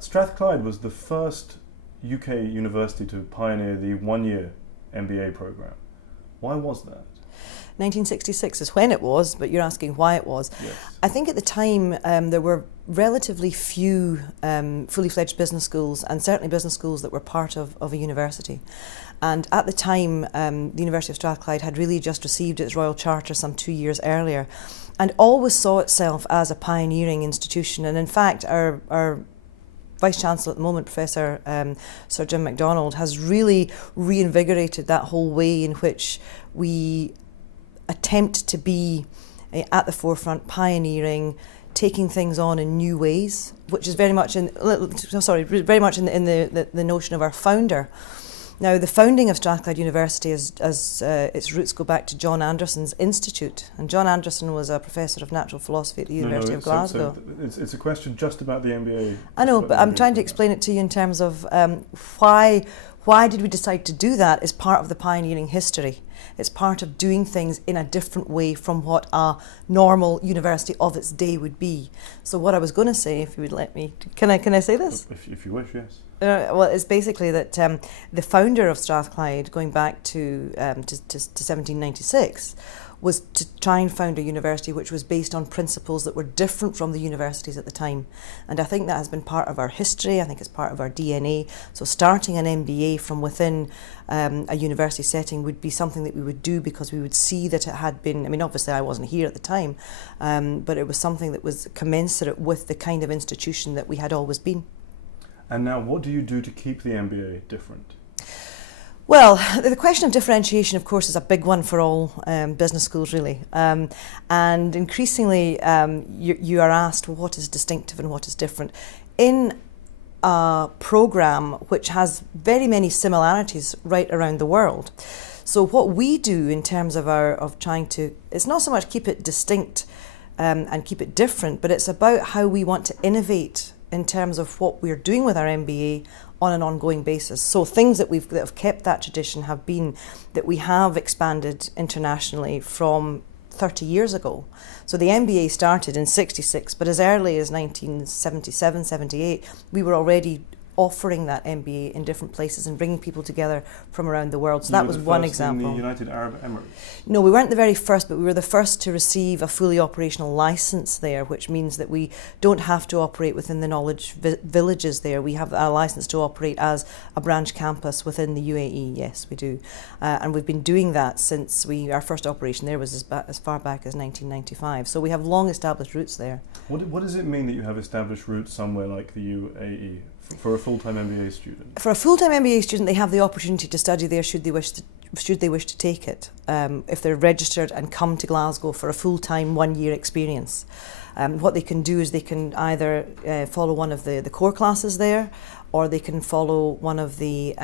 Strathclyde was the first UK university to pioneer the one-year MBA program. Why was that? 1966 is when it was, but you're asking why it was. Yes. I think at the time there were relatively few fully fledged business schools, and certainly business schools that were part of a university. And at the time, the University of Strathclyde had really just received its Royal Charter some 2 years earlier, and always saw itself as a pioneering institution. And in fact, our Vice-Chancellor at the moment, Professor Sir Jim MacDonald, has really reinvigorated that whole way in which we attempt to be at the forefront, pioneering, taking things on in new ways, which is very much in the notion of our founder. Now, the founding of Strathclyde University its roots go back to John Anderson's Institute, and John Anderson was a professor of natural philosophy at the University of Glasgow. It's a question just about the MBA. I know, but I'm trying to explain it to you in terms of why did we decide to do that as part of the pioneering history. It's part of doing things in a different way from what a normal university of its day would be. So what I was going to say, if you would let me, can I say this? If you wish, yes. Well, it's basically that the founder of Strathclyde, going back to 1796, was to try and found a university which was based on principles that were different from the universities at the time. And I think that has been part of our history. I think it's part of our DNA. So starting an MBA from within a university setting would be something that we would do, because we would see that it had been, I mean, obviously I wasn't here at the time, but it was something that was commensurate with the kind of institution that we had always been. And now, what do you do to keep the MBA different? Well, the question of differentiation, of course, is a big one for all business schools, really. And increasingly, you are asked, well, what is distinctive and what is different? In a programme which has very many similarities right around the world. So what we do in terms of trying to, it's not so much keep it distinct and keep it different, but it's about how we want to innovate in terms of what we're doing with our MBA on an ongoing basis. So things that have kept that tradition have been that we have expanded internationally from 30 years ago. So the MBA started in 66, but as early as 1977, 78, we were already offering that MBA in different places and bringing people together from around the world. So that was one example. In the United Arab Emirates? No, we weren't the very first, but we were the first to receive a fully operational license there, which means that we don't have to operate within the knowledge villages there. We have a license to operate as a branch campus within the UAE. Yes, we do. And we've been doing that since our first operation there was as far back as 1995. So we have long established roots there. What does it mean that you have established roots somewhere like the UAE? For a full-time MBA student? For a full-time MBA student, they have the opportunity to study there should they wish to take it, if they're registered and come to Glasgow for a full-time one-year experience. What they can do is they can either follow one of the core classes there, or they can follow one of the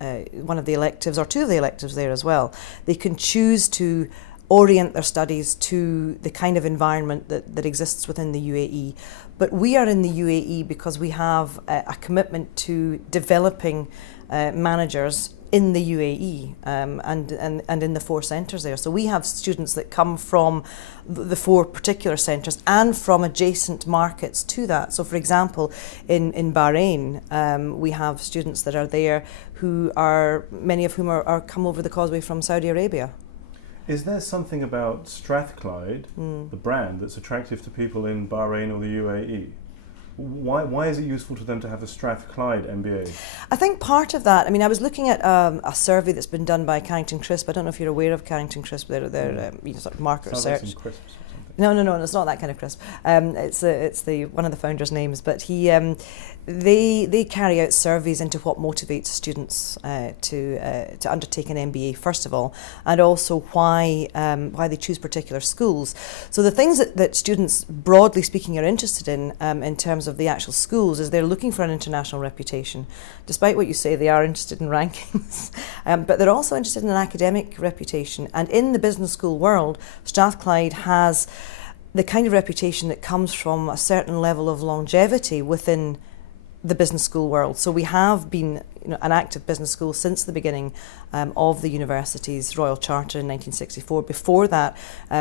electives, or two of the electives there as well. They can choose to orient their studies to the kind of environment that exists within the UAE. But we are in the UAE because we have a commitment to developing managers in the UAE and in the 4 centres there. So we have students that come from the 4 particular centres and from adjacent markets to that. So for example, in Bahrain, we have students that are there who are, many of whom are come over the causeway from Saudi Arabia. Is there something about Strathclyde, the brand, that's attractive to people in Bahrain or the UAE? Why is it useful to them to have a Strathclyde MBA? I think part of that, I mean, I was looking at a survey that's been done by Carrington Crisp. I don't know if you're aware of Carrington Crisp, they're sort of market research. Like some crisps or something. No, it's not that kind of crisp. It's the one of the founders' names, but they carry out surveys into what motivates students to undertake an MBA first of all, and also why they choose particular schools. So the things that students, broadly speaking, are interested in terms of the actual schools is they're looking for an international reputation. Despite what you say, they are interested in rankings, but they're also interested in an academic reputation. And in the business school world, Strathclyde has the kind of reputation that comes from a certain level of longevity within the business school world. So we have been an active business school since the beginning of the university's Royal Charter in 1964. Before that,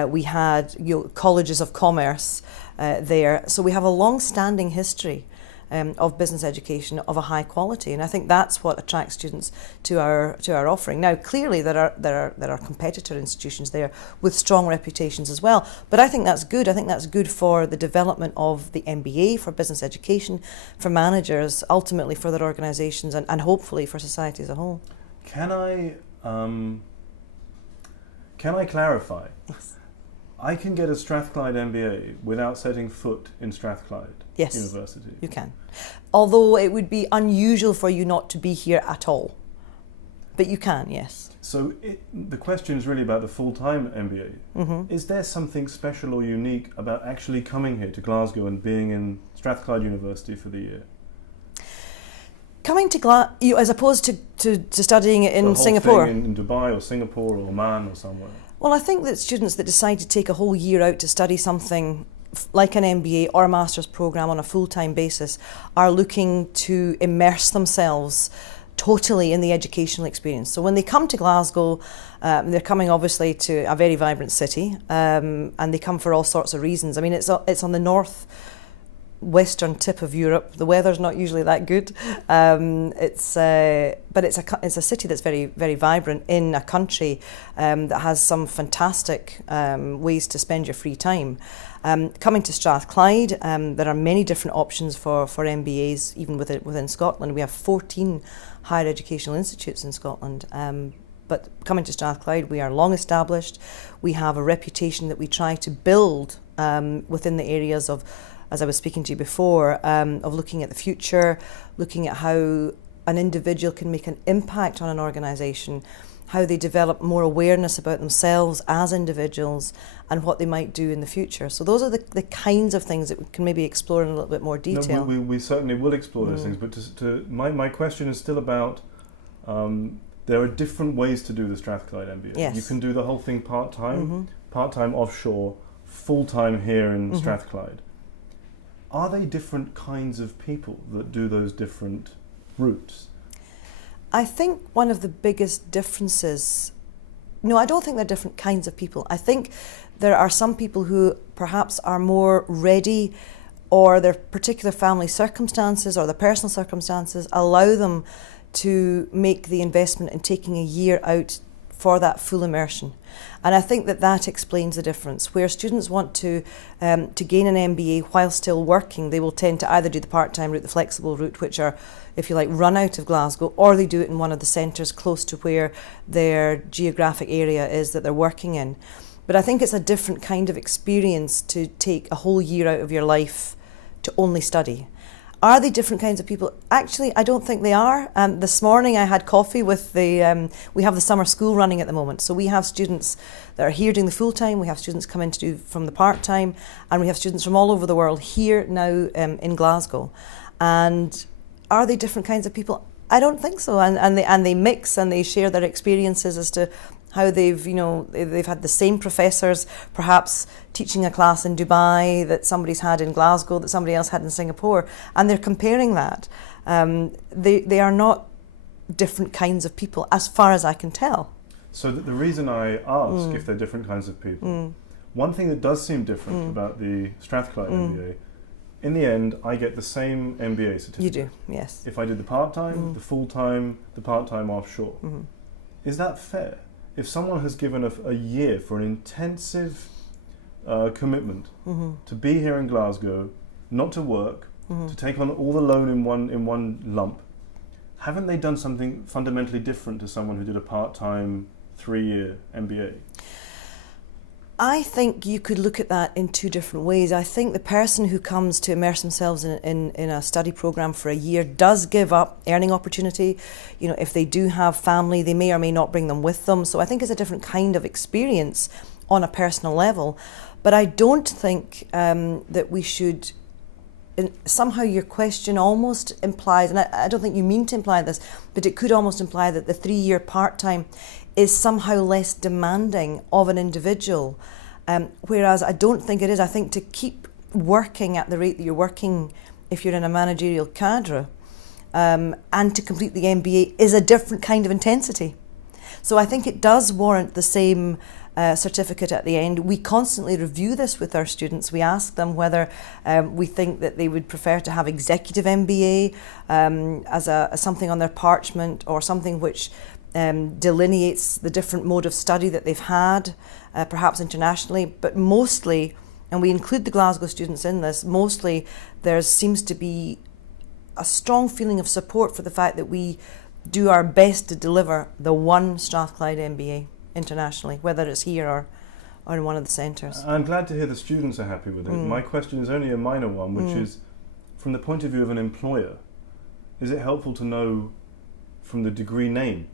we had colleges of commerce there. So we have a long-standing history of business education of a high quality, and I think that's what attracts students to our offering. Now, clearly there are competitor institutions there with strong reputations as well, but I think that's good. I think that's good for the development of the MBA, for business education, for managers, ultimately for their organisations, and hopefully for society as a whole. Can I clarify? Yes. I can get a Strathclyde MBA without setting foot in Strathclyde University. You can. Although it would be unusual for you not to be here at all. But you can, yes. So the question is really about the full-time MBA. Mm-hmm. Is there something special or unique about actually coming here to Glasgow and being in Strathclyde University for the year? Coming to Glasgow, as opposed to studying it in the whole Singapore? Thing in Dubai or Singapore or Oman or somewhere? Well, I think that students that decide to take a whole year out to study something like an MBA or a master's programme on a full-time basis are looking to immerse themselves totally in the educational experience. So when they come to Glasgow, they're coming obviously to a very vibrant city, and they come for all sorts of reasons. I mean, it's on the north-western tip of Europe. The weather's not usually that good. But it's a city that's very, very vibrant in a country that has some fantastic ways to spend your free time. Coming to Strathclyde, there are many different options for MBAs, even within Scotland. We have 14 higher educational institutes in Scotland. But coming to Strathclyde, we are long established. We have a reputation that we try to build within the areas of, as I was speaking to you before, of looking at the future, looking at how an individual can make an impact on an organisation, how they develop more awareness about themselves as individuals and what they might do in the future. So those are the kinds of things that we can maybe explore in a little bit more detail. No, we certainly will explore those things, but my question is still about there are different ways to do the Strathclyde MBA. Yes. You can do the whole thing part-time, part-time offshore, full-time here in Strathclyde. Are they different kinds of people that do those different routes? I think one of the biggest differences, no, I don't think they're different kinds of people. I think there are some people who perhaps are more ready, or their particular family circumstances or their personal circumstances allow them to make the investment in taking a year out for that full immersion. And I think that explains the difference. Where students want to gain an MBA while still working, they will tend to either do the part-time route, the flexible route, which are, if you like, run out of Glasgow, or they do it in one of the centres close to where their geographic area is that they're working in. But I think it's a different kind of experience to take a whole year out of your life to only study. Are they different kinds of people? Actually, I don't think they are. This morning I had coffee with we have the summer school running at the moment. So we have students that are here doing the full-time, we have students come in to do from the part-time, and we have students from all over the world here now in Glasgow. And are they different kinds of people? I don't think so. And they mix and they share their experiences as to how they've had the same professors perhaps teaching a class in Dubai that somebody's had in Glasgow that somebody else had in Singapore, and they're comparing that. They are not different kinds of people as far as I can tell. So the reason I ask if they're different kinds of people, one thing that does seem different about the Strathclyde MBA, in the end I get the same MBA certificate. You do, yes. If I did the part-time, the full-time, the part-time offshore. Is that fair? If someone has given a year for an intensive commitment to be here in Glasgow, not to work, to take on all the loan in one lump, haven't they done something fundamentally different to someone who did a part-time 3-year MBA? I think you could look at that in two different ways. I think the person who comes to immerse themselves in a study programme for a year does give up earning opportunity. You know, if they do have family, they may or may not bring them with them. So I think it's a different kind of experience on a personal level. But I don't think that we should... somehow your question almost implies, and I don't think you mean to imply this, but it could almost imply that the 3-year part-time is somehow less demanding of an individual, whereas I don't think it is. I think to keep working at the rate that you're working if you're in a managerial cadre and to complete the MBA is a different kind of intensity. So I think it does warrant the same certificate at the end. We constantly review this with our students. We ask them whether we think that they would prefer to have executive MBA as something on their parchment, or something which delineates the different mode of study that they've had, perhaps internationally, but mostly, and we include the Glasgow students in this, mostly there seems to be a strong feeling of support for the fact that we do our best to deliver the one Strathclyde MBA internationally, whether it's here or in one of the centres. I'm glad to hear the students are happy with it. My question is only a minor one, which is, from the point of view of an employer, is it helpful to know from the degree name,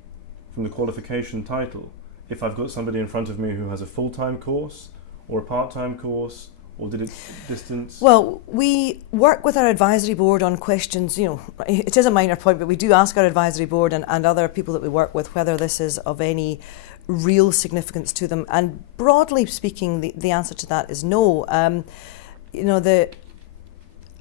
from the qualification title, if I've got somebody in front of me who has a full-time course or a part-time course, or did it distance? Well, we work with our advisory board on questions, it is a minor point, but we do ask our advisory board and other people that we work with whether this is of any real significance to them. And broadly speaking, the answer to that is no.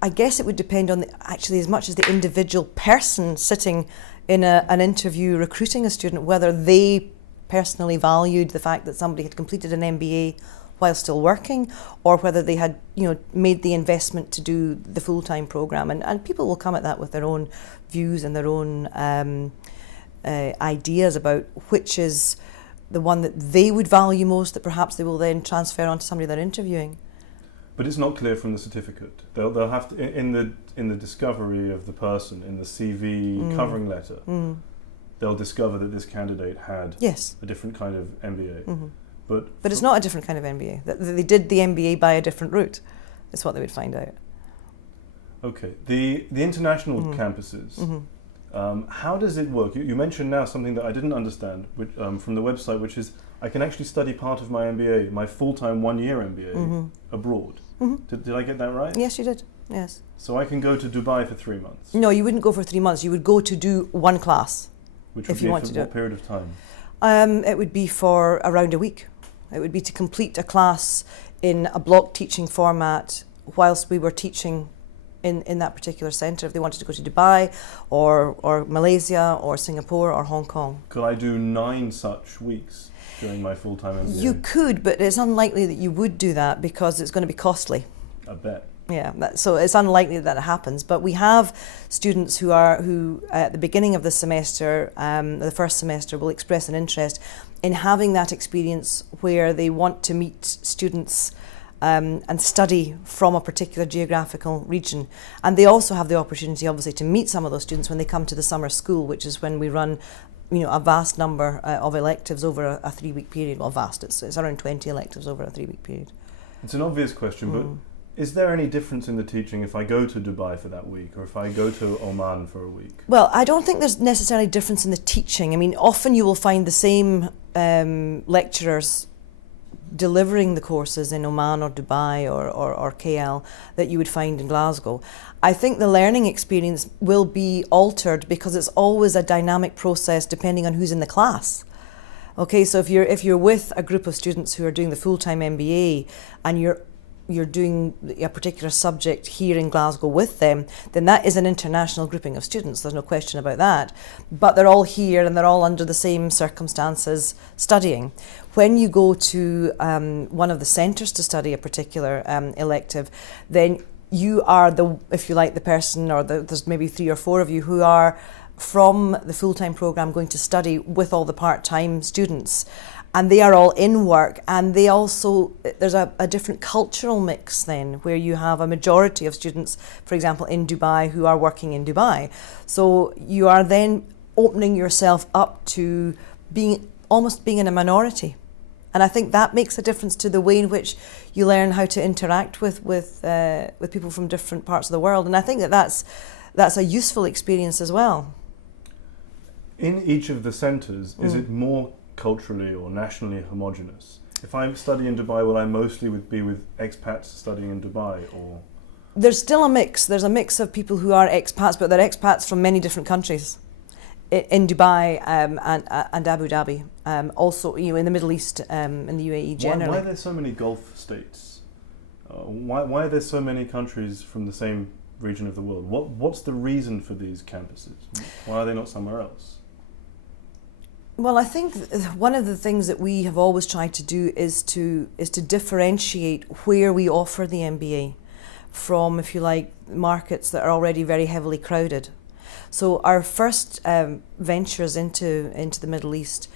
I guess it would depend on, actually, as much as the individual person sitting in an interview recruiting a student, whether they personally valued the fact that somebody had completed an MBA while still working, or whether they had made the investment to do the full-time programme. And people will come at that with their own views and their own ideas about which is the one that they would value most, that perhaps they will then transfer on to somebody they're interviewing. But it's not clear from the certificate. They'll have to, in the discovery of the person, in the CV covering letter, they'll discover that this candidate had a different kind of MBA. But it's not a different kind of MBA. They did the MBA by a different route. Is what they would find out. Okay. The international campuses. How does it work? You mentioned now something that I didn't understand from the website, which is I can actually study part of my MBA, my full-time 1-year MBA, abroad. Did I get that right? Yes, you did. Yes. So I can go to Dubai for 3 months? No, you wouldn't go for 3 months. You would go to do one class. Which would if be you want for to do what period of time? It would be for around a week. It would be to complete a class in a block teaching format whilst we were teaching in that particular centre, if they wanted to go to Dubai or Malaysia or Singapore or Hong Kong. Could I do 9 such weeks during my full-time MBA? You could, but it's unlikely that you would do that because it's going to be costly. I bet. Yeah, so it's unlikely that it happens. But we have students who at the beginning of the semester, the first semester, will express an interest in having that experience where they want to meet students and study from a particular geographical region. And they also have the opportunity, obviously, to meet some of those students when they come to the summer school, which is when we run a vast number of electives over a 3-week period. Well, vast, it's around 20 electives over a 3-week period. It's an obvious question, but is there any difference in the teaching if I go to Dubai for that week or if I go to Oman for a week? Well, I don't think there's necessarily a difference in the teaching. I mean, often you will find the same lecturers delivering the courses in Oman or Dubai or KL that you would find in Glasgow. I think the learning experience will be altered because it's always a dynamic process depending on who's in the class. Okay, so if you're with a group of students who are doing the full-time MBA and you're doing a particular subject here in Glasgow with them, then that is an international grouping of students, there's no question about that. But they're all here and they're all under the same circumstances studying. When you go to one of the centres to study a particular elective, then you are if you like, the person, or there's maybe 3 or 4 of you who are from the full-time programme going to study with all the part-time students. And they are all in work, and there's a different cultural mix then, where you have a majority of students, for example, in Dubai who are working in Dubai. So you are then opening yourself up to almost being in a minority. And I think that makes a difference to the way in which you learn how to interact with people from different parts of the world. And I think that's a useful experience as well. In each of the centres, is it more culturally or nationally homogenous? If I study in Dubai, will I mostly be with expats studying in Dubai, or? There's still a mix. There's a mix of people who are expats, but they're expats from many different countries. In Dubai and Abu Dhabi, also in the Middle East, in the UAE generally. Why are there so many Gulf states? Why are there so many countries from the same region of the world? What's the reason for these campuses? Why are they not somewhere else? Well, I think one of the things that we have always tried to do is to differentiate where we offer the MBA from, if you like, markets that are already very heavily crowded. So our first ventures into the Middle East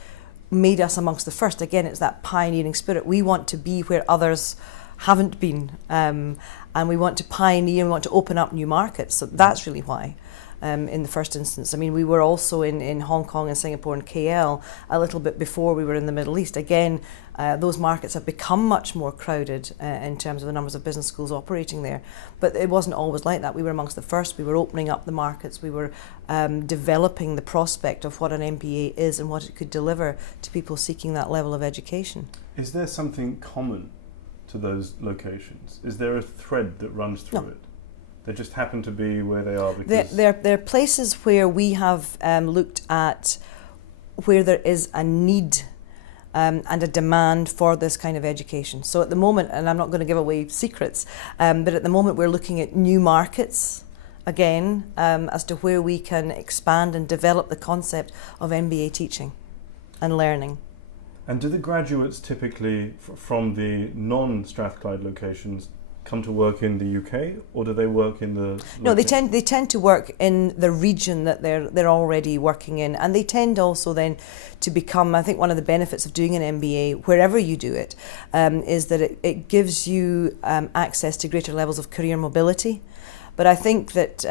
made us amongst the first. Again, it's that pioneering spirit. We want to be where others haven't been, and we want to pioneer, we want to open up new markets. So that's really why. In the first instance. I mean, we were also in Hong Kong and Singapore and KL a little bit before we were in the Middle East. Again, those markets have become much more crowded in terms of the numbers of business schools operating there. But it wasn't always like that. We were amongst the first. We were opening up the markets. We were developing the prospect of what an MBA is and what it could deliver to people seeking that level of education. Is there something common to those locations? Is there a thread that runs through it? They just happen to be where they are because... They're places where we have looked at where there is a need and a demand for this kind of education. So at the moment, and I'm not going to give away secrets, but at the moment we're looking at new markets, again, as to where we can expand and develop the concept of MBA teaching and learning. And do the graduates typically from the non-Strathclyde locations come to work in the UK, or do they work in the... No, they tend to work in the region that they're already working in, and they tend also then to become, I think one of the benefits of doing an MBA, wherever you do it, is that it gives you access to greater levels of career mobility. But I think that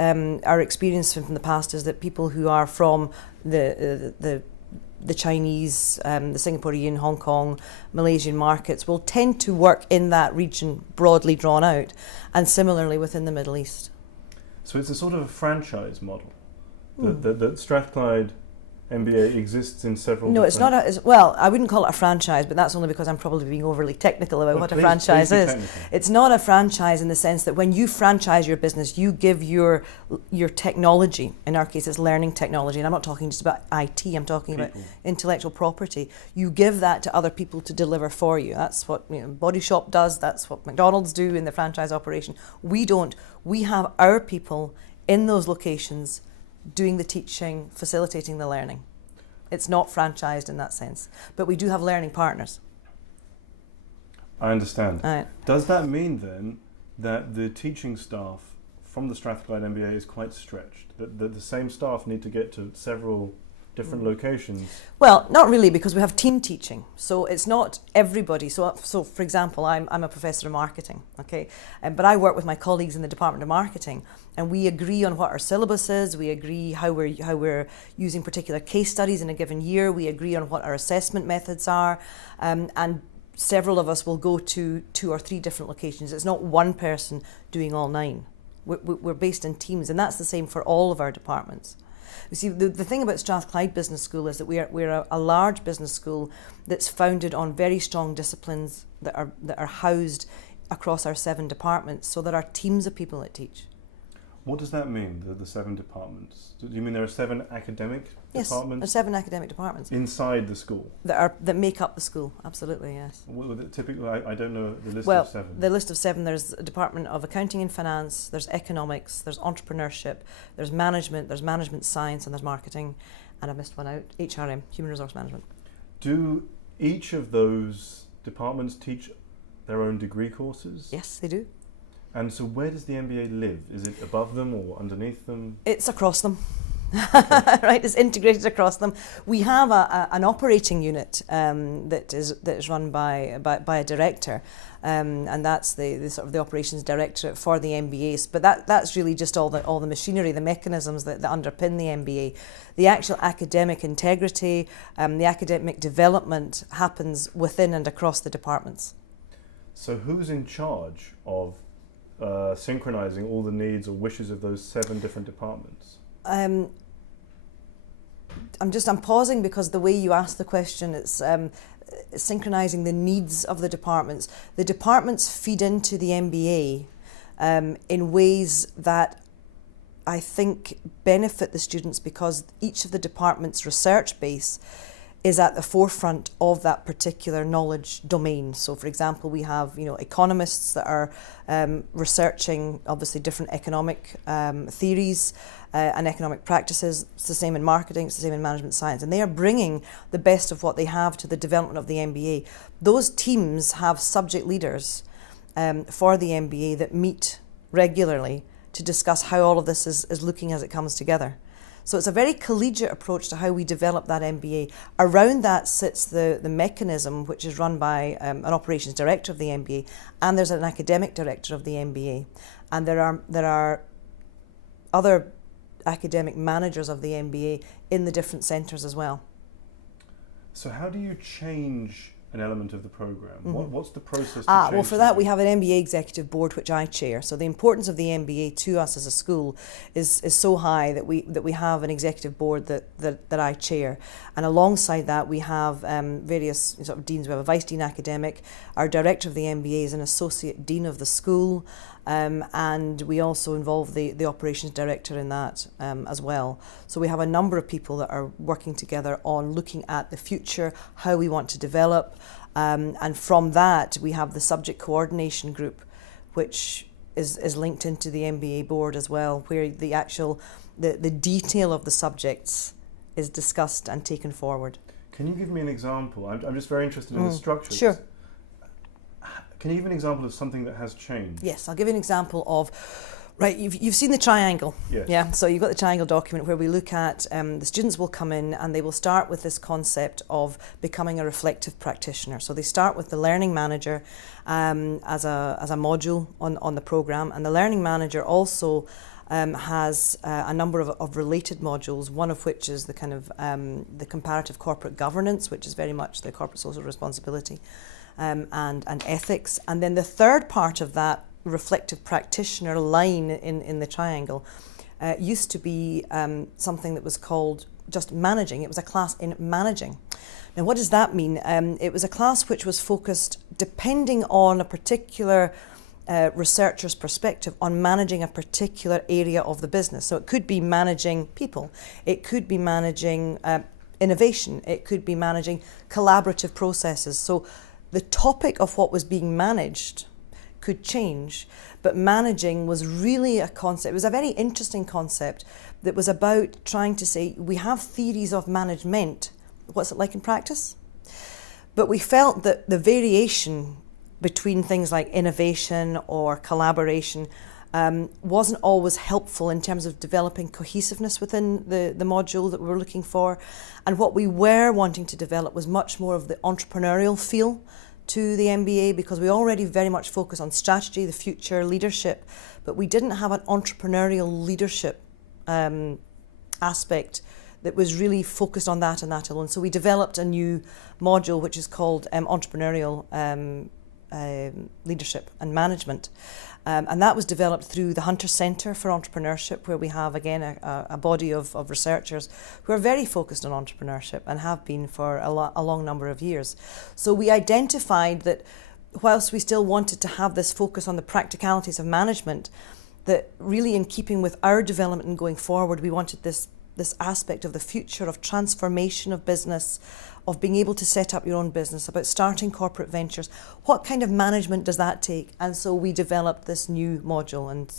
our experience from the past is that people who are from the Chinese, the Singaporean, Hong Kong, Malaysian markets will tend to work in that region broadly drawn out, and similarly within the Middle East. So it's a sort of a franchise model that Strathclyde MBA exists in several... No, it's not. Well, I wouldn't call it a franchise, but that's only because I'm probably being overly technical about what a franchise is. It's not a franchise in the sense that when you franchise your business, you give your technology, in our case it's learning technology, and I'm not talking just about IT, I'm talking about intellectual property. You give that to other people to deliver for you. That's what Body Shop does, that's what McDonald's do in the franchise operation. We don't. We have our people in those locations doing the teaching, facilitating the learning. It's not franchised in that sense, but we do have learning partners. I understand. Right. Does that mean then that the teaching staff from the Strathclyde MBA is quite stretched, that the same staff need to get to several different locations? Well, not really, because we have team teaching, so it's not everybody. So for example, I'm a professor of marketing, okay, but I work with my colleagues in the Department of Marketing, and we agree on what our syllabus is. We agree how we're using particular case studies in a given year. We agree on what our assessment methods are, and several of us will go to 2 or 3 different locations. It's not one person doing all 9. We're based in teams, and that's the same for all of our departments. You see, the thing about Strathclyde Business School is that we're a large business school that's founded on very strong disciplines that are housed across our 7 departments, so there are teams of people that teach. What does that mean, the 7 departments? Do you mean there are 7 academic departments? Yes, there are 7 academic departments. Inside the school? That make up the school, absolutely, yes. Well, typically, I don't know the list well, of 7. The list of 7, there's a Department of Accounting and Finance, there's Economics, there's Entrepreneurship, there's Management Science, and there's Marketing, and I missed one out, HRM, Human Resource Management. Do each of those departments teach their own degree courses? Yes, they do. And so where does the MBA live? Is it above them or underneath them? It's across them. Right, it's integrated across them. We have an operating unit that is run by a director, and that's the sort of the operations directorate for the MBAs. But that's really just all the machinery, the mechanisms that underpin the MBA. The actual academic integrity, the academic development happens within and across the departments. So who's in charge of synchronizing all the needs or wishes of those 7 different departments? I'm pausing because the way you ask the question, it's synchronizing the needs of the departments. The departments feed into the MBA in ways that I think benefit the students, because each of the departments' research base is at the forefront of that particular knowledge domain. So, for example, we have economists that are researching obviously different economic theories and economic practices. It's the same in marketing, it's the same in management science, and they are bringing the best of what they have to the development of the MBA. Those teams have subject leaders for the MBA that meet regularly to discuss how all of this is looking as it comes together. So it's a very collegiate approach to how we develop that MBA. Around that sits the mechanism, which is run by an operations director of the MBA, and there's an academic director of the MBA. And there are other academic managers of the MBA in the different centres as well. So how do you change an element of the programme? What's the process to change? Well, for that we have an MBA executive board which I chair. So the importance of the MBA to us as a school is so high that we have an executive board that I chair. And alongside that we have various sort of deans. We have a vice dean academic. Our director of the MBA is an associate dean of the school. And we also involve the operations director in that as well. So we have a number of people that are working together on looking at the future, how we want to develop, and from that we have the subject coordination group, which is linked into the MBA board as well, where the detail of the subjects is discussed and taken forward. Can you give me an example? I'm just very interested in the structure. Sure. Can you give an example of something that has changed? Yes, I'll give you an example of, right, you've seen the triangle. Yes. Yeah, so you've got the triangle document where we look at, the students will come in and they will start with this concept of becoming a reflective practitioner. So they start with the learning manager as a module on the programme, and the learning manager also has a number of related modules, one of which is the kind of the comparative corporate governance, which is very much the corporate social responsibility. And ethics. And then the third part of that reflective practitioner line in the triangle used to be something that was called just managing. It was a class in managing. Now, what does that mean? It was a class which was focused, depending on a particular researcher's perspective, on managing a particular area of the business. So it could be managing people, it could be managing innovation, it could be managing collaborative processes. So the topic of what was being managed could change, but managing was really a concept. It was a very interesting concept that was about trying to say, we have theories of management, what's it like in practice? But we felt that the variation between things like innovation or collaboration wasn't always helpful in terms of developing cohesiveness within the module that we were looking for. And what we were wanting to develop was much more of the entrepreneurial feel to the MBA, because we already very much focus on strategy, the future, leadership, but we didn't have an entrepreneurial leadership aspect that was really focused on that and that alone. So we developed a new module which is called entrepreneurial leadership and management. And that was developed through the Hunter Centre for Entrepreneurship, where we have, again, a body of researchers who are very focused on entrepreneurship and have been for a long number of years. So we identified that whilst we still wanted to have this focus on the practicalities of management, that really in keeping with our development and going forward, we wanted this aspect of the future, of transformation of business, of being able to set up your own business, about starting corporate ventures. What kind of management does that take? And so we developed this new module, and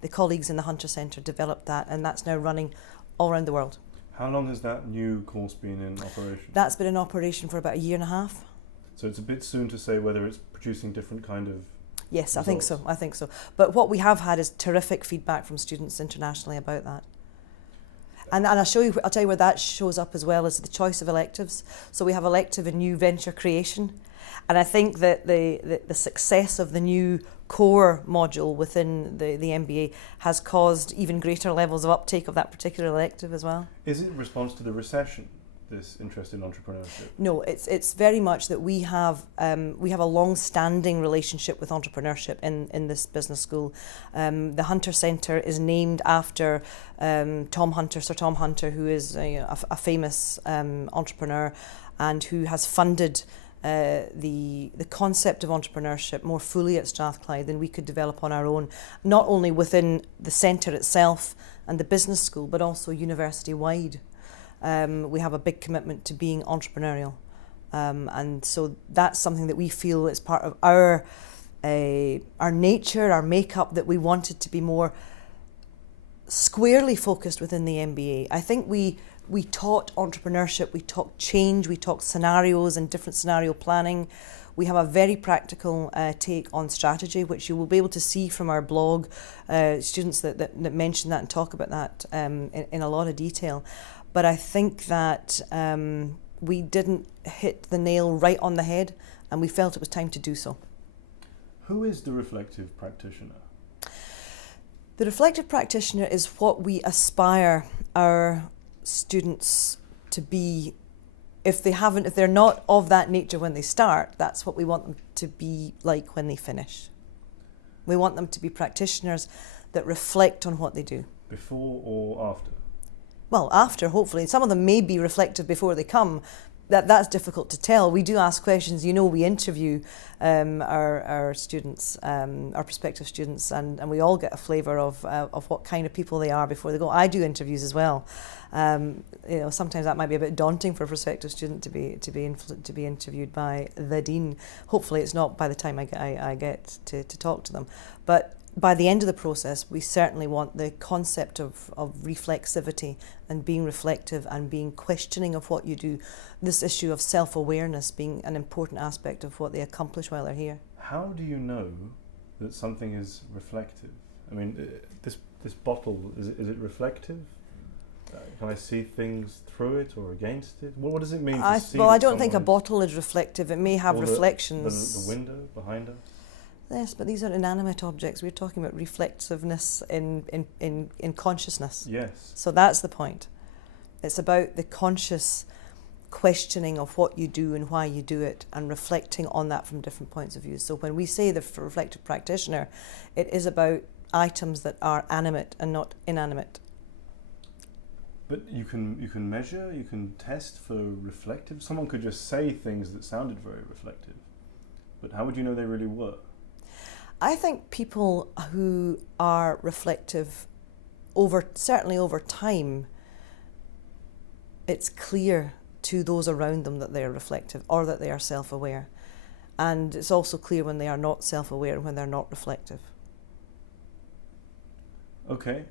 the colleagues in the Hunter Centre developed that, and that's now running all around the world. How long has that new course been in operation? That's been in operation for about a year and a half. So it's a bit soon to say whether it's producing different kind of Yes, results. I think so. But what we have had is terrific feedback from students internationally about that. And I'll tell you where that shows up as well, as the choice of electives. So we have elective in new venture creation. And I think that the success of the new core module within the MBA has caused even greater levels of uptake of that particular elective as well. Is it in response to the recession, this interest in entrepreneurship? No, it's very much that we have a long-standing relationship with entrepreneurship in this business school. The Hunter Centre is named after Sir Tom Hunter, who is a famous entrepreneur and who has funded the concept of entrepreneurship more fully at Strathclyde than we could develop on our own, not only within the centre itself and the business school, but also university-wide. we have a big commitment to being entrepreneurial. And so that's something that we feel is part of our nature, our makeup, that we wanted to be more squarely focused within the MBA. I think we taught entrepreneurship, we taught change, we taught scenarios and different scenario planning. We have a very practical take on strategy, which you will be able to see from our blog, students that mention that and talk about that in a lot of detail. But I think that we didn't hit the nail right on the head, and we felt it was time to do so. Who is the reflective practitioner? The reflective practitioner is what we aspire our students to be. If they're not of that nature when they start, that's what we want them to be like when they finish. We want them to be practitioners that reflect on what they do. Before or after? Well, after, hopefully. Some of them may be reflective before they come. That's difficult to tell. We do ask questions. We interview our students, our prospective students, and we all get a flavour of what kind of people they are before they go. I do interviews as well. Sometimes that might be a bit daunting for a prospective student to be interviewed by the dean. Hopefully, it's not by the time I get to talk to them. But by the end of the process, we certainly want the concept of reflexivity and being reflective and being questioning of what you do, this issue of self-awareness being an important aspect of what they accomplish while they're here. How do you know that something is reflective? I mean, this bottle, is it reflective? Can I see things through it or against it? What does it mean to see? Well, I don't think a bottle is reflective. It may have reflections. The window behind us? Yes, but these are inanimate objects. We're talking about reflexiveness in consciousness. Yes. So that's the point. It's about the conscious questioning of what you do and why you do it, and reflecting on that from different points of view. So when we say the reflective practitioner, it is about items that are animate and not inanimate. But you can measure, you can test for reflective. Someone could just say things that sounded very reflective, but how would you know they really were? I think people who are reflective, certainly over time, it's clear to those around them that they are reflective or that they are self-aware. And it's also clear when they are not self-aware and when they're not reflective. Okay.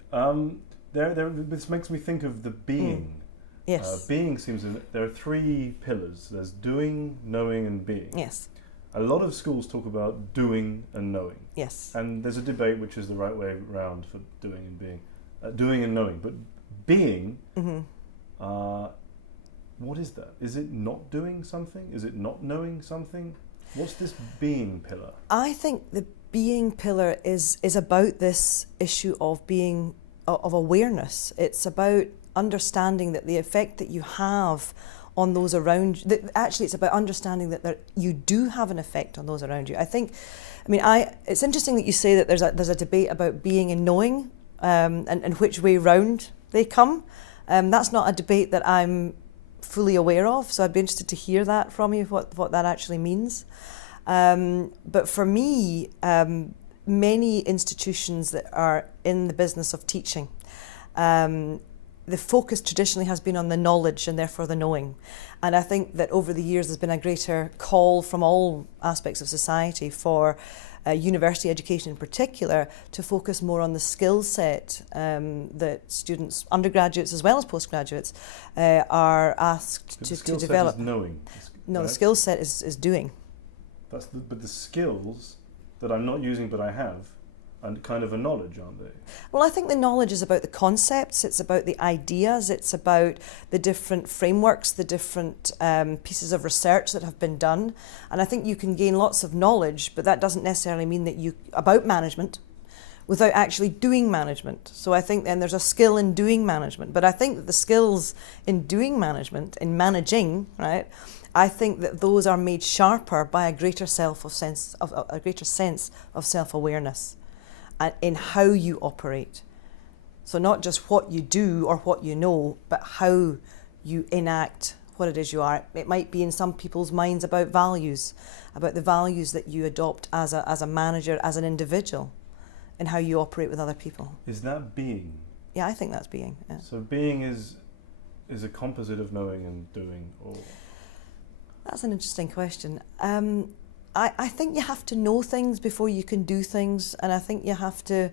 This makes me think of the being. Yes. Being there are three pillars. There's doing, knowing, and being. Yes. A lot of schools talk about doing and knowing. Yes. And there's a debate which is the right way around for doing and being. Doing and knowing. But being, what is that? Is it not doing something? Is it not knowing something? What's this being pillar? I think the being pillar is about this issue of being, of awareness. It's about understanding that the effect that you have on those around you, actually it's about understanding that you do have an effect on those around you. It's interesting that you say that there's a debate about being and knowing, and which way round they come. That's not a debate that I'm fully aware of, so I'd be interested to hear that from you, what that actually means. But for me, many institutions that are in the business of teaching, the focus traditionally has been on the knowledge and therefore the knowing. And I think that over the years there's been a greater call from all aspects of society for university education in particular to focus more on the skill set that students, undergraduates as well as postgraduates, are asked to develop. The skill set is knowing. No, right? The skill set is doing. But the skills that I'm not using but I have, and kind of a knowledge, aren't they? Well, I think the knowledge is about the concepts, it's about the ideas, it's about the different frameworks, the different pieces of research that have been done. And I think you can gain lots of knowledge, but that doesn't necessarily mean that about management without actually doing management. So I think then there's a skill in doing management. But I think that the skills in doing management, in managing, right, I think that those are made sharper by a greater sense of self-awareness in how you operate. So not just what you do or what you know, but how you enact what it is you are. It might be in some people's minds about values, about the values that you adopt as a manager, as an individual, and how you operate with other people. Is that being? Yeah, I think that's being. Yeah. So being is is a composite of knowing and doing, or? That's an interesting question. I think you have to know things before you can do things, and I think you have to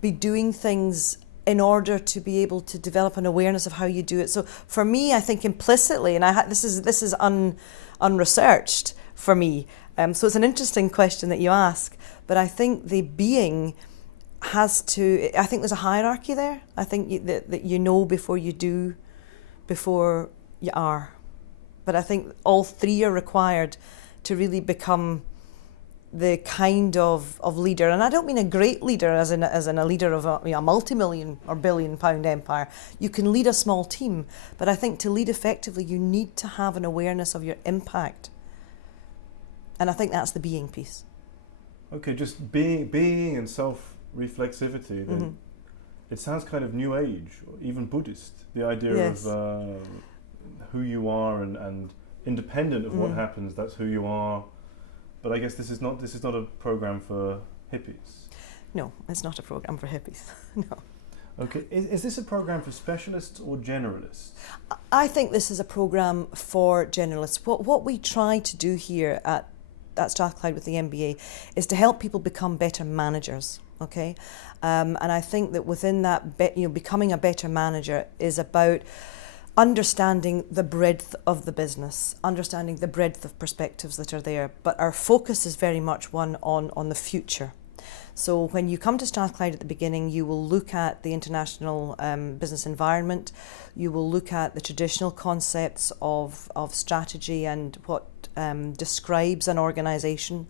be doing things in order to be able to develop an awareness of how you do it. So for me, I think implicitly, and this is unresearched for me, so it's an interesting question that you ask, but I think the being has to, I think there's a hierarchy there. I think that you know before you do, before you are. But I think all three are required to really become the kind of leader. And I don't mean a great leader as in a leader of a multi-million or billion-pound empire. You can lead a small team, but I think to lead effectively, you need to have an awareness of your impact. And I think that's the being piece. Okay, just being and self-reflexivity, then it sounds kind of New Age, or even Buddhist, the idea of who you are and independent of what happens, that's who you are. But I guess this is not a program for hippies. No, it's not a program for hippies. No. Okay, is this a program for specialists or generalists? I think this is a program for generalists. What we try to do here at Strathclyde with the MBA is to help people become better managers. Okay, and I think that within that, becoming a better manager is about understanding the breadth of the business, understanding the breadth of perspectives that are there. But our focus is very much one on the future. So when you come to Strathclyde at the beginning, you will look at the international business environment, you will look at the traditional concepts of strategy and what describes an organisation,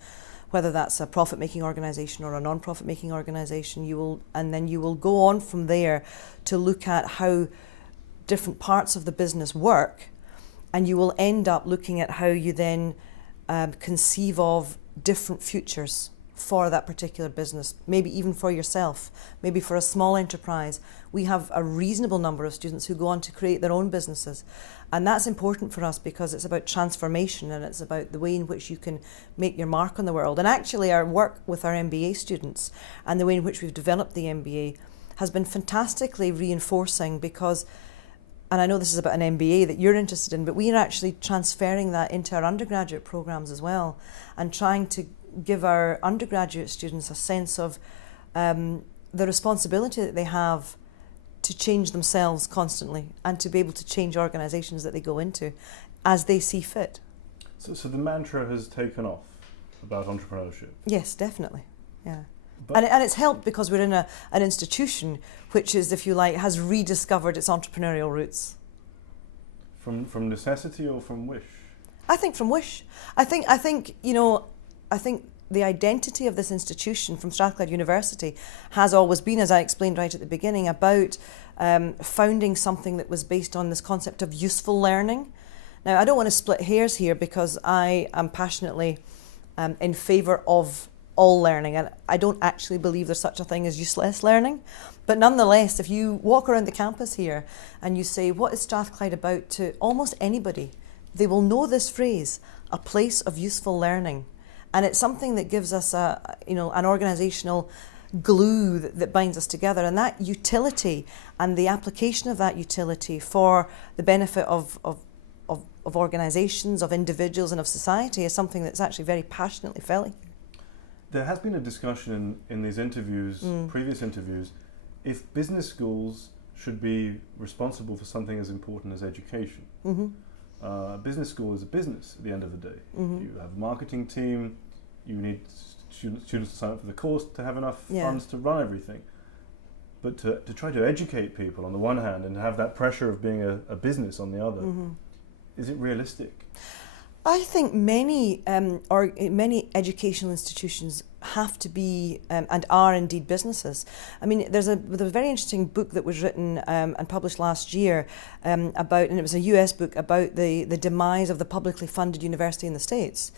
whether that's a profit-making organisation or a non-profit-making organisation. And then you will go on from there to look at how different parts of the business work, and you will end up looking at how you then conceive of different futures for that particular business, maybe even for yourself, maybe for a small enterprise. We have a reasonable number of students who go on to create their own businesses, and that's important for us because it's about transformation and it's about the way in which you can make your mark on the world. And actually our work with our MBA students and the way in which we've developed the MBA has been fantastically reinforcing, because, and I know this is about an MBA that you're interested in, but we are actually transferring that into our undergraduate programs as well, and trying to give our undergraduate students a sense of the responsibility that they have to change themselves constantly and to be able to change organisations that they go into as they see fit. So the mantra has taken off about entrepreneurship? Yes, definitely, yeah. And it's helped because we're in an institution which is, if you like, has rediscovered its entrepreneurial roots. From necessity or from wish? I think from wish. I think the identity of this institution from Strathclyde University has always been, as I explained right at the beginning, about founding something that was based on this concept of useful learning. Now, I don't want to split hairs here because I am passionately in favour of all learning, and I don't actually believe there's such a thing as useless learning. But nonetheless, if you walk around the campus here and you say, what is Strathclyde about, to almost anybody, they will know this phrase, a place of useful learning. And it's something that gives us an organisational glue that binds us together. And that utility and the application of that utility for the benefit of organisations, of individuals and of society is something that's actually very passionately felt. There has been a discussion in these interviews, previous interviews, if business schools should be responsible for something as important as education. A business school is a business at the end of the day. You have a marketing team, you need students to sign up for the course to have enough funds to run everything. But to try to educate people on the one hand and have that pressure of being a business on the other, is it realistic? I think many educational institutions have to be and are indeed businesses. I mean, there's a very interesting book that was written and published last year about, and it was a US book about the demise of the publicly funded university in the States,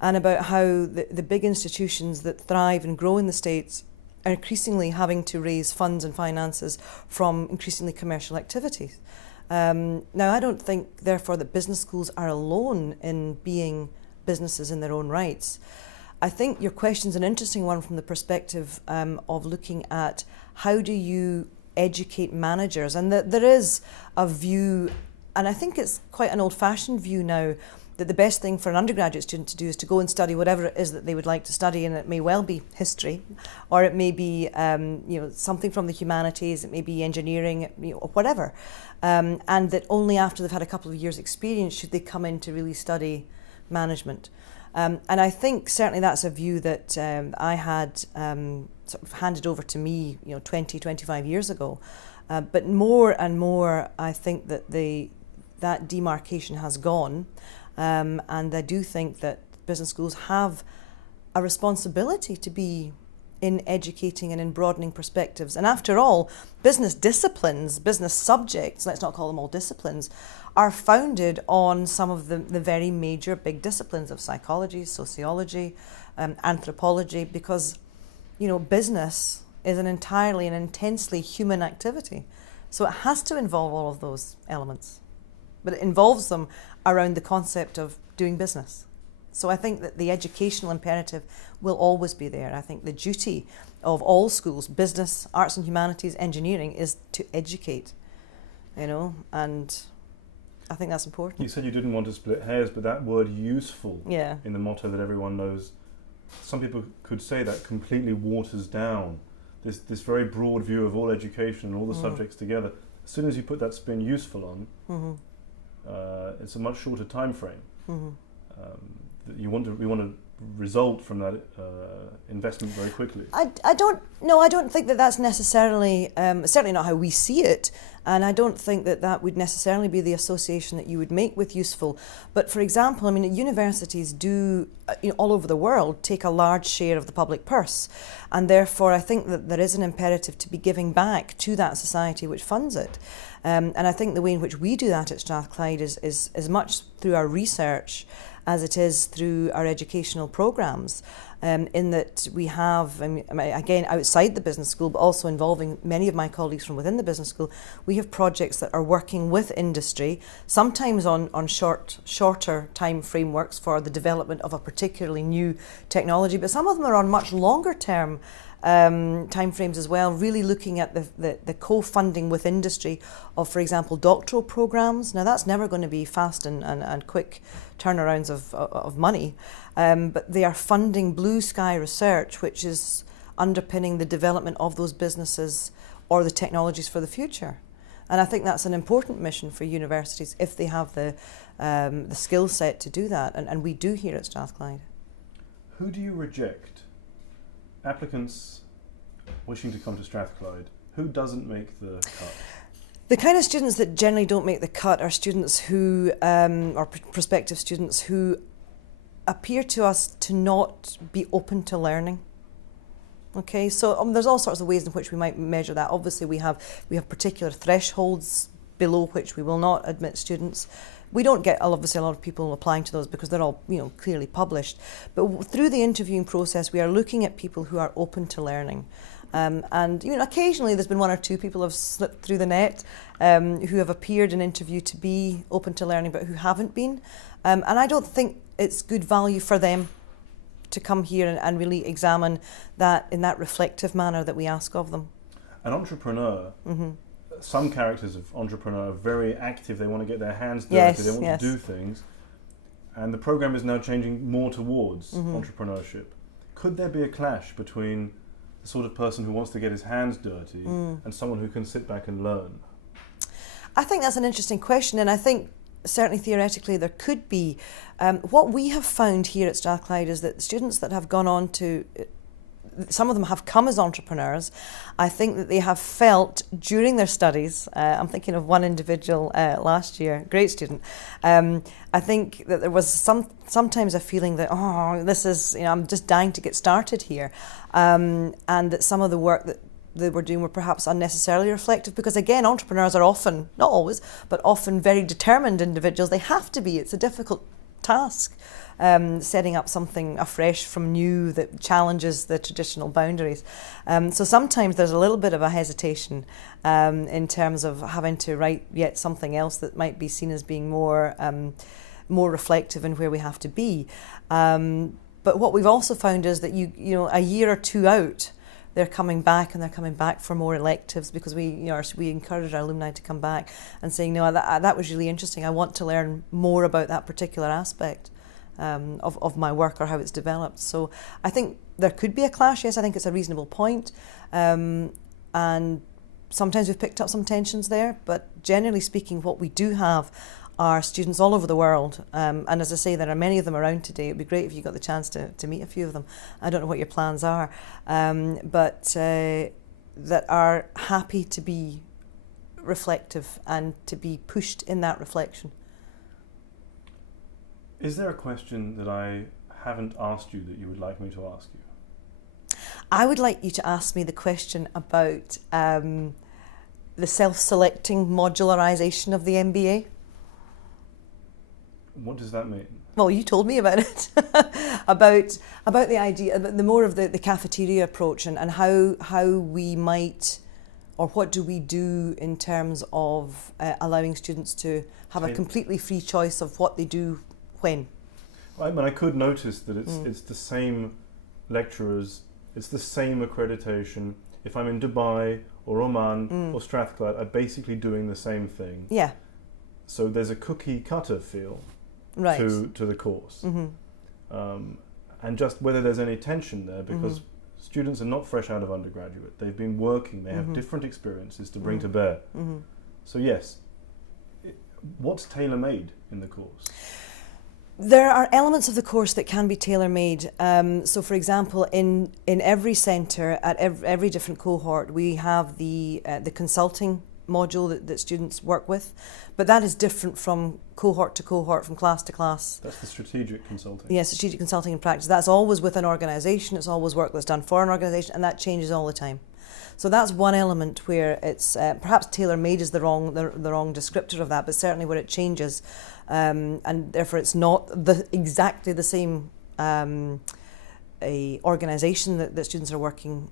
and about how the big institutions that thrive and grow in the States are increasingly having to raise funds and finances from increasingly commercial activities. Now, I don't think, therefore, that business schools are alone in being businesses in their own rights. I think your question's an interesting one from the perspective of looking at how do you educate managers. And that there is a view, and I think it's quite an old-fashioned view now, that the best thing for an undergraduate student to do is to go and study whatever it is that they would like to study, and it may well be history, or it may be something from the humanities, it may be engineering, or whatever, and that only after they've had a couple of years' experience should they come in to really study management. And I think certainly that's a view that I had sort of handed over to me 20, 25 years ago, but more and more I think that that demarcation has gone. And I do think that business schools have a responsibility to be in educating and in broadening perspectives. And after all, business disciplines, business subjects, let's not call them all disciplines, are founded on some of the very major big disciplines of psychology, sociology, anthropology, because, business is an entirely and intensely human activity. So it has to involve all of those elements. But it involves them around the concept of doing business. So I think that the educational imperative will always be there. I think the duty of all schools, business, arts and humanities, engineering, is to educate, and I think that's important. You said you didn't want to split hairs, but that word useful in the motto that everyone knows, some people could say that completely waters down this very broad view of all education and all the subjects together. As soon as you put that spin useful on, it's a much shorter time frame. We want to result from that investment very quickly. I don't think that that's necessarily, certainly not how we see it, and I don't think that that would necessarily be the association that you would make with useful. But for example, universities do, all over the world, take a large share of the public purse, and therefore I think that there is an imperative to be giving back to that society which funds it. And I think the way in which we do that at Strathclyde is as much through our research as it is through our educational programmes, in that we have, again, outside the business school, but also involving many of my colleagues from within the business school, we have projects that are working with industry, sometimes on shorter time frameworks for the development of a particularly new technology, but some of them are on much longer term timeframes as well, really looking at the co-funding with industry of, for example, doctoral programs. Now that's never going to be fast and quick turnarounds of money, but they are funding blue sky research, which is underpinning the development of those businesses or the technologies for the future. And I think that's an important mission for universities if they have the skill set to do that, and we do here at Strathclyde. Who do you reject? Applicants wishing to come to Strathclyde, who doesn't make the cut? The kind of students that generally don't make the cut are students who, or prospective students who appear to us to not be open to learning. Okay, so there's all sorts of ways in which we might measure that. Obviously, we have particular thresholds below which we will not admit students. We don't get obviously a lot of people applying to those because they're all clearly published. But through the interviewing process, we are looking at people who are open to learning. And occasionally there's been one or two people who have slipped through the net who have appeared in interview to be open to learning but who haven't been. And I don't think it's good value for them to come here and really examine that in that reflective manner that we ask of them. An entrepreneur, some characters of entrepreneur are very active, they want to get their hands dirty, they want to do things, and the program is now changing more towards entrepreneurship. Could there be a clash between the sort of person who wants to get his hands dirty and someone who can sit back and learn? I think that's an interesting question, and I think certainly theoretically there could be. What we have found here at Strathclyde is that students that have gone on to, some of them have come as entrepreneurs. I think that they have felt during their studies, I'm thinking of one individual last year, great student, I think that there was sometimes a feeling that, this is, I'm just dying to get started here, and that some of the work that they were doing were perhaps unnecessarily reflective, because again, entrepreneurs are often, not always, but often very determined individuals. They have to be. It's a difficult task, setting up something afresh from new that challenges the traditional boundaries. So sometimes there's a little bit of a hesitation in terms of having to write yet something else that might be seen as being more reflective in where we have to be. But what we've also found is that you a year or two out they're coming back, and they're coming back for more electives, because we encourage our alumni to come back and saying, no, that was really interesting. I want to learn more about that particular aspect of my work or how it's developed. So I think there could be a clash. Yes, I think it's a reasonable point. And sometimes we've picked up some tensions there, but generally speaking, what we do have are students all over the world. And as I say, there are many of them around today. It'd be great if you got the chance to meet a few of them. I don't know what your plans are, but that are happy to be reflective and to be pushed in that reflection. Is there a question that I haven't asked you that you would like me to ask you? I would like you to ask me the question about the self-selecting modularisation of the MBA. What does that mean? Well, you told me about it, about the idea, the more of the cafeteria approach, and how we might, or what do we do in terms of allowing students to have a completely free choice of what they do when. I mean, I could notice that it's the same lecturers, it's the same accreditation. If I'm in Dubai or Oman or Strathclyde, I'm basically doing the same thing. Yeah. So there's a cookie cutter feel to the course. And just whether there's any tension there, because students are not fresh out of undergraduate. They've been working, they have different experiences to bring to bear. So yes, what's tailor-made in the course? There are elements of the course that can be tailor-made. So, for example, in every centre, at every different cohort, we have the consulting module that students work with, but that is different from cohort to cohort, from class to class. That's the strategic consulting. Yes, strategic consulting and practice. That's always with an organisation. It's always work that's done for an organisation, and that changes all the time. So that's one element where it's perhaps tailor-made is the wrong descriptor of that, but certainly where it changes, and therefore it's not exactly the same a organisation that students are working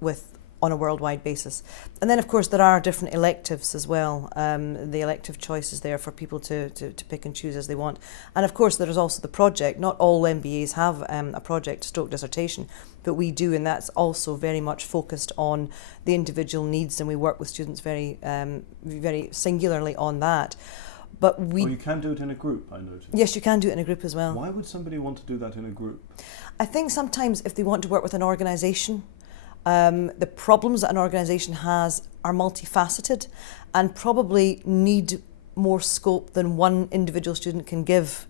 with on a worldwide basis. And then of course there are different electives as well. The elective choice is there for people to pick and choose as they want. And of course there is also the project. Not all MBAs have a project stroke dissertation, but we do, and that's also very much focused on the individual needs, and we work with students very singularly on that. But you can do it in a group, I noticed. Yes, you can do it in a group as well. Why would somebody want to do that in a group? I think sometimes if they want to work with an organisation, the problems that an organisation has are multifaceted and probably need more scope than one individual student can give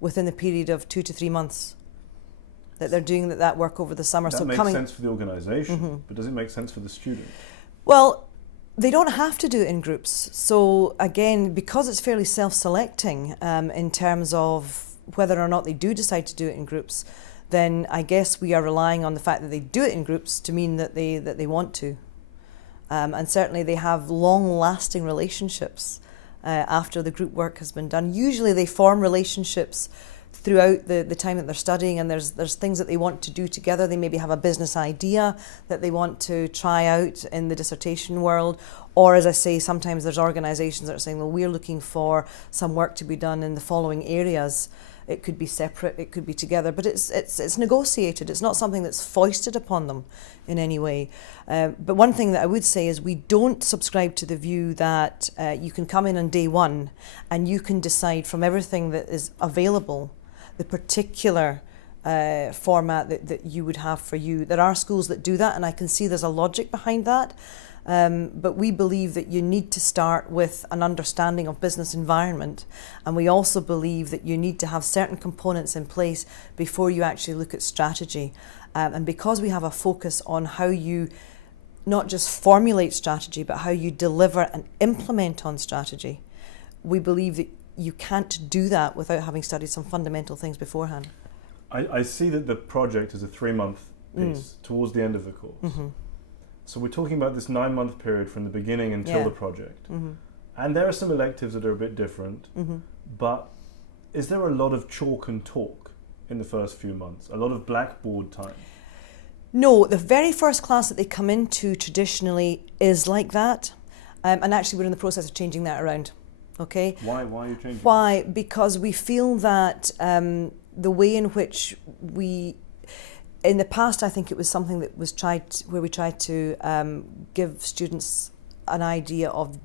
within the period of 2 to 3 months that they're doing that work over the summer. That makes sense for the organisation, but does it make sense for the student? Well, they don't have to do it in groups. So again, because it's fairly self-selecting in terms of whether or not they do decide to do it in groups, then I guess we are relying on the fact that they do it in groups to mean that they want to. And certainly they have long-lasting relationships after the group work has been done. Usually they form relationships throughout the time that they're studying, and there's things that they want to do together. They maybe have a business idea that they want to try out in the dissertation world, or as I say, sometimes there's organisations that are saying, well, we're looking for some work to be done in the following areas. It could be separate, it could be together, but it's negotiated. It's not something that's foisted upon them in any way. But one thing that I would say is we don't subscribe to the view that you can come in on day one and you can decide from everything that is available the particular format that you would have for you. There are schools that do that, and I can see there's a logic behind that. But we believe that you need to start with an understanding of business environment, and we also believe that you need to have certain components in place before you actually look at strategy. And because we have a focus on how you not just formulate strategy, but how you deliver and implement on strategy, we believe that you can't do that without having studied some fundamental things beforehand. I see that the project is a 3-month piece towards the end of the course. So we're talking about this 9-month period from the beginning until the project. And there are some electives that are a bit different, but is there a lot of chalk and talk in the first few months? A lot of blackboard time? No, the very first class that they come into traditionally is like that. And actually we're in the process of changing that around. Okay. Why are you changing? Why? Because we feel that the way in which In the past, I think it was something that was where we tried to give students an idea of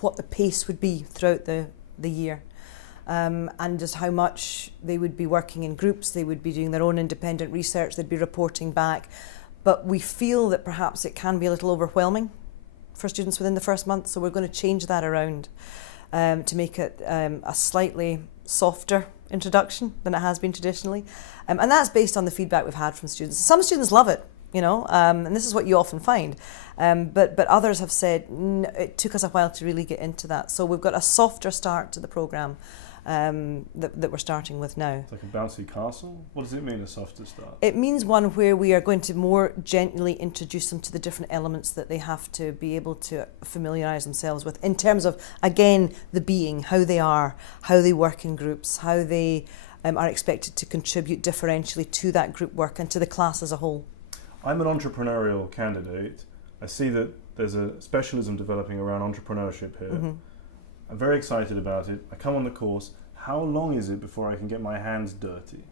what the pace would be throughout the year, and just how much they would be working in groups, they would be doing their own independent research, they'd be reporting back. But we feel that perhaps it can be a little overwhelming for students within the first month, so we're going to change that around to make it a slightly softer introduction than it has been traditionally. And that's based on the feedback we've had from students. Some students love it, and this is what you often find. But others have said it took us a while to really get into that. So we've got a softer start to the programme that we're starting with now. It's like a bouncy castle? What does it mean, a softer start? It means one where we are going to more gently introduce them to the different elements that they have to be able to familiarise themselves with, in terms of, again, the being, how they are, how they work in groups, how they are expected to contribute differentially to that group work and to the class as a whole. I'm an entrepreneurial candidate. I see that there's a specialism developing around entrepreneurship here. Mm-hmm. I'm very excited about it. I come on the course. How long is it before I can get my hands dirty?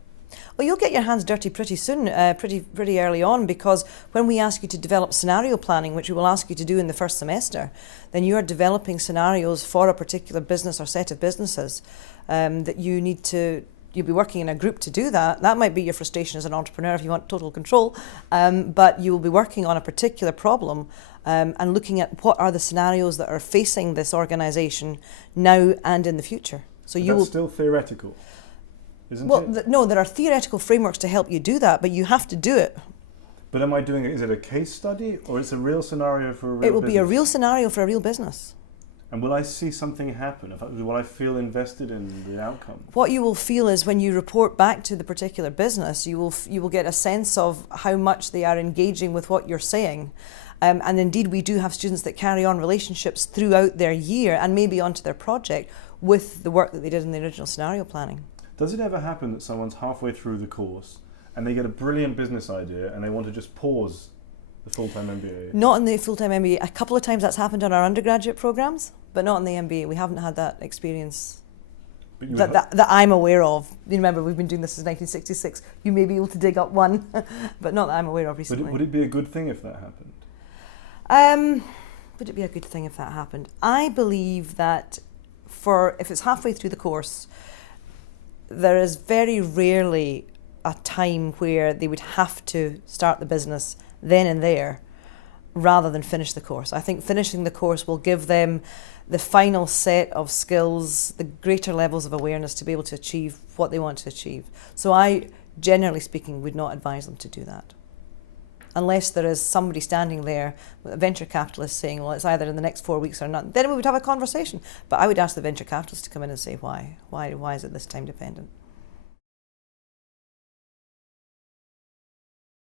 Well, you'll get your hands dirty pretty soon, pretty early on, because when we ask you to develop scenario planning, which we will ask you to do in the first semester, then you are developing scenarios for a particular business or set of businesses that you'll be working in a group to do that. That might be your frustration as an entrepreneur if you want total control, but you will be working on a particular problem and looking at what are the scenarios that are facing this organisation now and in the future. So that's still theoretical, isn't it? Well, no, there are theoretical frameworks to help you do that, but you have to do it. But am I doing it, is it a case study or is it a real scenario for a real business? It will be a real scenario for a real business. And will I see something happen? Will I feel invested in the outcome? What you will feel is when you report back to the particular business, you will get a sense of how much they are engaging with what you're saying. And indeed, we do have students that carry on relationships throughout their year and maybe onto their project with the work that they did in the original scenario planning. Does it ever happen that someone's halfway through the course and they get a brilliant business idea and they want to just pause the full-time MBA? Not in the full-time MBA. A couple of times that's happened on our undergraduate programmes, but not in the MBA. We haven't had that experience that I'm aware of. You remember, we've been doing this since 1966. You may be able to dig up one, but not that I'm aware of recently. Would it be a good thing if that happened? Would it be a good thing if that happened? I believe that if it's halfway through the course, there is very rarely a time where they would have to start the business then and there rather than finish the course. I think finishing the course will give them the final set of skills, the greater levels of awareness to be able to achieve what they want to achieve. So I, generally speaking, would not advise them to do that. Unless there is somebody standing there, a venture capitalist saying, well, it's either in the next 4 weeks or not, then we would have a conversation. But I would ask the venture capitalist to come in and say why. Why is it this time dependent?